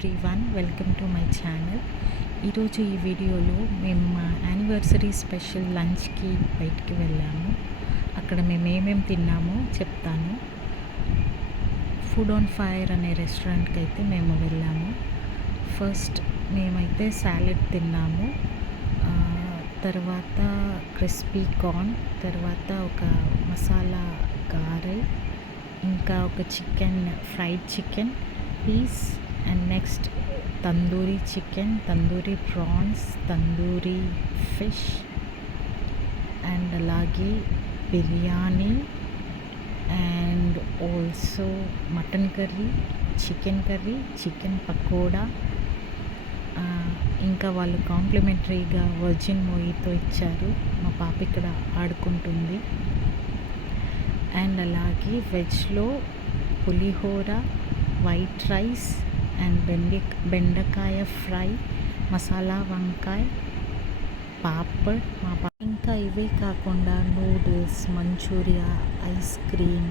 Everyone, welcome to my channel. ఈరోజు ఈ వీడియోలో మేము మా యానివర్సరీ స్పెషల్ లంచ్కి బయటికి వెళ్ళాము. అక్కడ మేము ఏమేమి తిన్నామో చెప్తాను. ఫుడ్ ఆన్ ఫైర్ అనే రెస్టారెంట్కి అయితే మేము వెళ్ళాము. ఫస్ట్ మేమైతే సాలెడ్ తిన్నాము, తర్వాత క్రిస్పీ కార్న్, తర్వాత ఒక మసాలా గారె, ఇంకా ఒక fried chicken piece, and next tandoori chicken, tandoori prawns, tandoori fish, and అలాగే biryani, and also mutton curry, chicken pakoda. ఇంకా వాళ్ళు కాంప్లిమెంటరీగా వర్జిన్ మొయితో ఇచ్చారు. మా పాప ఇక్కడ ఆడుకుంటుంది. అండ్ అలాగే వెజ్లో పులిహోర, వైట్ రైస్, అండ్ బెండకాయ ఫ్రై, మసాలా వంకాయ, పాపడ్. ఇంకా ఇవే కాకుండా నూడిల్స్, మంచూరియా, ఐస్ క్రీమ్,